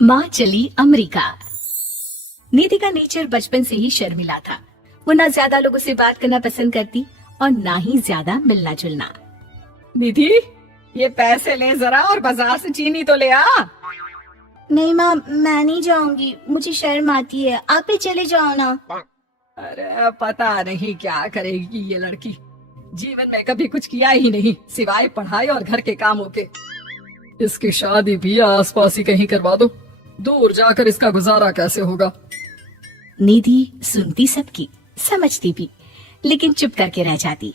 माँ चली अमेरिका। निधि का नेचर बचपन से ही शर्मिला था। वो ना ज्यादा लोगों से बात करना पसंद करती और ना ही ज्यादा मिलना जुलना। निधि, ये पैसे ले जरा और बाजार से चीनी तो ले आ। नहीं माँ, मैं नहीं जाऊंगी, मुझे शर्म आती है, आप ही चले जाओ ना। अरे पता नहीं क्या करेगी ये लड़की। जीवन में कभी कुछ किया ही नहीं सिवाय पढ़ाई और घर के कामों के। इसकी शादी भी आसपास ही कहीं करवा दो, दूर जाकर इसका गुजारा कैसे होगा। निधि सुनती सबकी, समझती भी, लेकिन चुप करके रह जाती।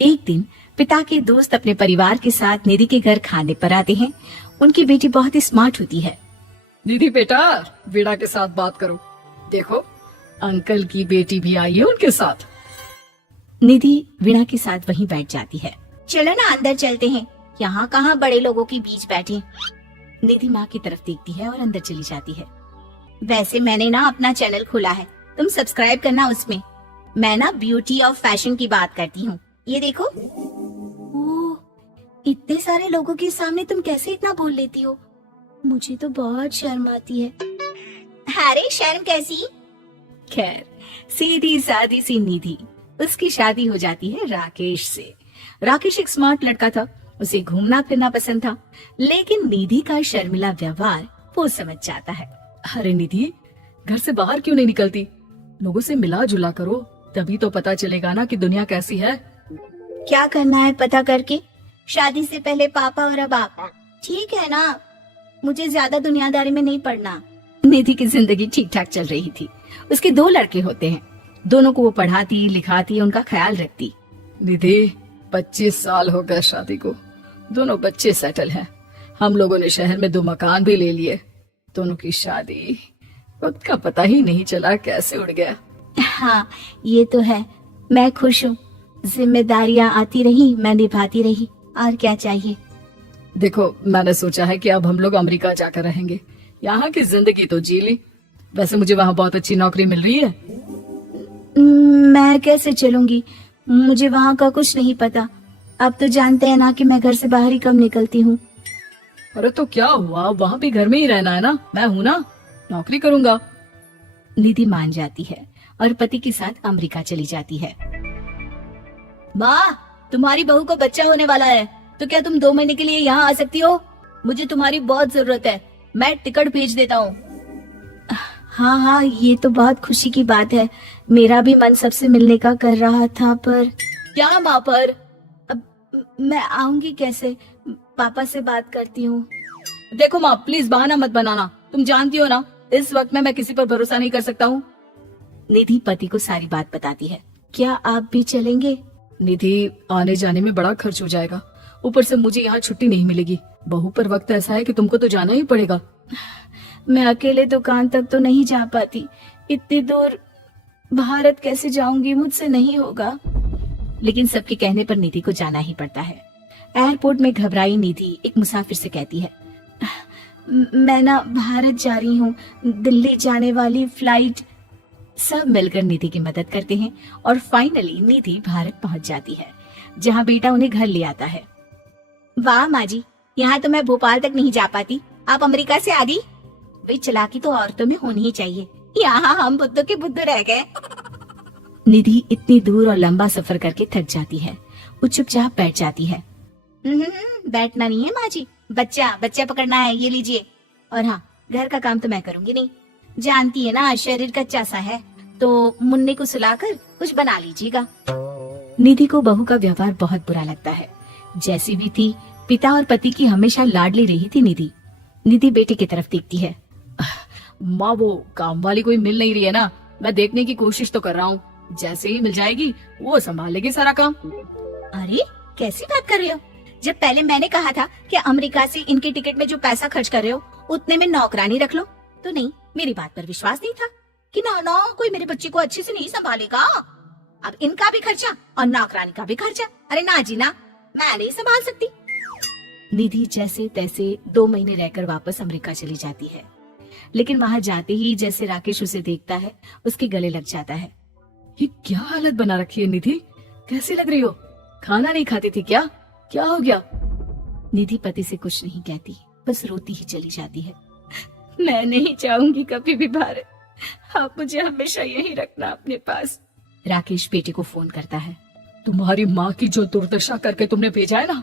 एक दिन पिता के दोस्त अपने परिवार के साथ निधि के घर खाने पर आते हैं। उनकी बेटी बहुत ही स्मार्ट होती है। निधि बेटा, वीणा के साथ बात करो। देखो, अंकल की बेटी भी आई है उनके साथ। निधि वीणा के साथ वहीं बैठ जाती है। चलो ना अंदर चलते हैं, यहाँ कहाँ बड़े लोगों के बीच बैठे। निधि माँ की तरफ देखती है और अंदर चली जाती है। वैसे मैंने ना अपना चैनल खोला है, तुम सब्सक्राइब करना उसमें। मैं ना ब्यूटी और फैशन की बात करती हूँ। ये देखो। ओह, इतने सारे लोगों के सामने तुम कैसे इतना बोल लेती हो? मुझे तो बहुत शर्म आती है। अरे शर्म कैसी? खैर, सीधी सादी सी निधि। उसकी शादी हो जाती है राकेश से। राकेश एक स्मार्ट लड़का था, उसे घूमना फिरना पसंद था, लेकिन निधि का शर्मिला व्यवहार वो समझ जाता है। अरे निधि, घर से बाहर क्यों नहीं निकलती? लोगों से मिला जुला करो, तभी तो पता चलेगा ना कि दुनिया कैसी है। क्या करना है पता करके? शादी से पहले पापा और अब आप। ठीक है ना, मुझे ज्यादा दुनियादारी में नहीं पड़ना। निधि की जिंदगी ठीक ठाक चल रही थी। उसके 2 लड़के होते हैं, दोनों को वो पढ़ाती लिखाती, उनका ख्याल रखती। निधि, 25 साल हो गए शादी को, दोनों बच्चे सेटल हैं। हम लोगों ने शहर में 2 मकान भी ले लिए। दोनों की शादी वक्त का पता ही नहीं चला कैसे उड़ गया। हाँ, ये तो है। मैं खुश हूँ, जिम्मेदारियाँ आती रही, मैं निभाती रही, और क्या चाहिए। देखो, मैंने सोचा है कि अब हम लोग अमेरिका जाकर रहेंगे। यहाँ की जिंदगी तो जी ली, वैसे मुझे वहाँ बहुत अच्छी नौकरी मिल रही है। मैं कैसे चलूंगी? मुझे वहाँ का कुछ नहीं पता। अब तो जानते हैं ना कि मैं घर से बाहर ही कम निकलती हूँ। अरे तो क्या हुआ, वहाँ भी घर में ही रहना है ना, मैं हूँ ना, नौकरी करूँगा। निधि मान जाती है और पति के साथ अमेरिका चली जाती है। माँ, तुम्हारी बहू को बच्चा होने वाला है, तो क्या तुम 2 महीने के लिए यहाँ आ सकती हो? मुझे तुम्हारी बहुत जरूरत है, मैं टिकट भेज देता हूँ। हाँ हाँ, ये तो बहुत खुशी की बात है। मेरा भी मन सबसे मिलने का कर रहा था, पर क्या माँ पर? अब मैं आऊंगी कैसे? पापा से बात करती हूँ। देखो माँ, प्लीज बहाना मत बनाना, तुम जानती हो ना इस वक्त में मैं किसी पर भरोसा नहीं कर सकता हूँ। निधि पति को सारी बात बताती है। क्या आप भी चलेंगे? निधि, आने जाने में बड़ा खर्च हो जाएगा, ऊपर से मुझे यहाँ छुट्टी नहीं मिलेगी। बहू पर वक्त ऐसा है कि तुमको तो जाना ही पड़ेगा। मैं अकेले दुकान तक तो नहीं जा पाती, इतनी दूर भारत कैसे जाऊंगी? मुझसे नहीं होगा। लेकिन सबके कहने पर निधि को जाना ही पड़ता है। एयरपोर्ट में घबराई निधि एक मुसाफिर से कहती है, मैं ना भारत जा रही हूँ, दिल्ली जाने वाली फ्लाइट। सब मिलकर निधि की मदद करते हैं और फाइनली निधि भारत पहुंच जाती है, जहां बेटा उन्हें घर ले आता है। वाह माँ जी, यहाँ तो मैं भोपाल तक नहीं जा पाती, आप अमेरिका से आ गई। वे चालाकी तो औरतों में होनी ही चाहिए, यहाँ हम बुद्धू के बुद्धू रह गए। निधि इतनी दूर और लंबा सफर करके थक जाती है। वो चुपचाप बैठ जाती है। बैठना नहीं है माँ जी, बच्चा बच्चा पकड़ना है, ये लीजिए। और हाँ, घर का काम तो मैं करूंगी नहीं, जानती है ना शरीर कच्चा सा है, तो मुन्ने को सुलाकर कुछ बना लीजिएगा। निधि को बहू का व्यवहार बहुत बुरा लगता है। जैसी भी थी, पिता और पति की हमेशा लाडली रही थी निधि। निधि बेटे की तरफ देखती है। माँ, वो काम वाली कोई मिल नहीं रही है ना, मैं देखने की कोशिश तो कर रहा हूँ, जैसे ही मिल जाएगी वो संभाल लेगी सारा काम। अरे कैसी बात कर रहे हो? जब पहले मैंने कहा था कि अमेरिका से इनके टिकट में जो पैसा खर्च कर रहे हो उतने में नौकरानी रख लो, तो नहीं, मेरी बात पर विश्वास नहीं था कि ना कोई मेरे बच्चे को अच्छे से नहीं संभालेगा। अब इनका भी खर्चा और नौकरानी का भी खर्चा। अरे ना जी ना, मैं नहीं संभाल सकती। निधि जैसे तैसे 2 महीने रहकर वापस अमेरिका चली जाती है, लेकिन वहां जाते ही जैसे राकेश उसे देखता है, उसके गले लग जाता है। ये क्या हालत बना रखी है निधि, कैसी लग रही हो? खाना नहीं खाती थी क्या? क्या हो गया? निधि पति से कुछ नहीं कहती, बस रोती ही चली जाती है। मैं नहीं चाहूंगी कभी भी भारत। आप मुझे हमेशा यही रखना अपने पास। राकेश बेटे को फोन करता है। तुम्हारी माँ की जो दुर्दशा करके तुमने भेजा है ना,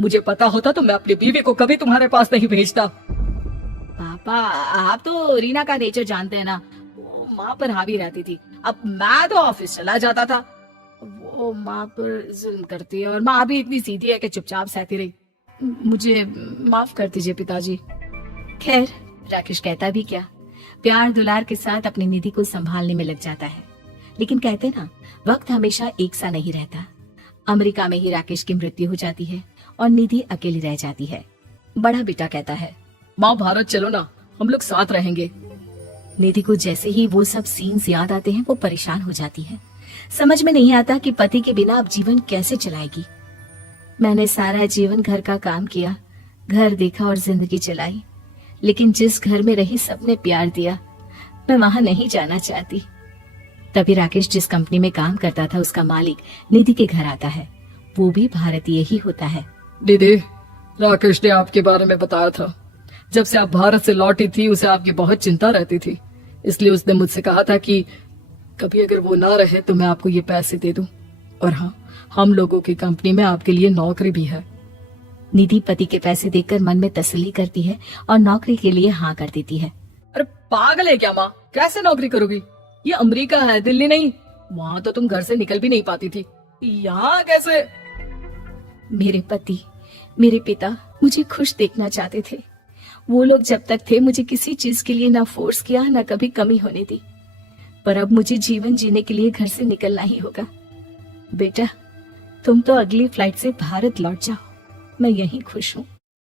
मुझे पता होता तो मैं अपनी बीवी को कभी तुम्हारे पास नहीं भेजता। पापा आप तो रीना का नेचर जानते हैं ना, वो माँ पर हावी रहती थी। अब मैं तो ऑफिस चला जाता था, वो माँ पर जुल्म करती है और माँ भी इतनी सीधी है कि चुपचाप सहती रही। मुझे माफ कर दीजिए पिताजी। खैर राकेश कहता भी क्या, प्यार दुलार के साथ अपनी निधि को संभालने में लग जाता है। लेकिन कहते ना, वक्त हमेशा एक सा नहीं रहता। अमेरिका में ही राकेश की मृत्यु हो जाती है और निधि अकेली रह जाती है। बड़ा बेटा कहता है, माँ भारत चलो ना, हम लोग साथ रहेंगे। निधि को जैसे ही वो सब सीन्स याद आते हैं वो परेशान हो जाती है। समझ में नहीं आता कि पति के बिना अब जीवन कैसे चलाएगी। मैंने सारा जीवन घर का काम किया, घर देखा और जिंदगी चलाई, लेकिन जिस घर में रही सबने प्यार दिया, मैं वहां नहीं जाना चाहती। तभी राकेश जिस कंपनी में काम करता था उसका मालिक निधि के घर आता है। वो भी भारतीय ही होता है। दीदी, राकेश ने आपके बारे में बताया था। जब से आप भारत से लौटी थी उसे आपकी बहुत चिंता रहती थी, इसलिए उसने मुझसे कहा था कि कभी अगर वो ना रहे तो मैं आपको ये पैसे दे दूं। और हाँ, हम लोगों की कंपनी में आपके लिए नौकरी भी है। निधि पति के पैसे देखकर मन में तसल्ली करती है और नौकरी के लिए हाँ कर देती है। अरे पागल है क्या माँ, कैसे नौकरी करोगी? ये अमेरिका है, दिल्ली नहीं। वहाँ तो तुम घर से निकल भी नहीं पाती थी, यहाँ कैसे? मेरे पति, मेरे पिता मुझे खुश देखना चाहते थे। वो लोग जब तक थे मुझे किसी चीज के लिए ना फोर्स किया, ना कभी कमी होने दी। पर अब मुझे जीवन जीने के लिए घर से निकलना ही होगा। बेटा, तुम तो अगली फ्लाइट से भारत लौट जाओ, मैं यहीं खुश हूँ।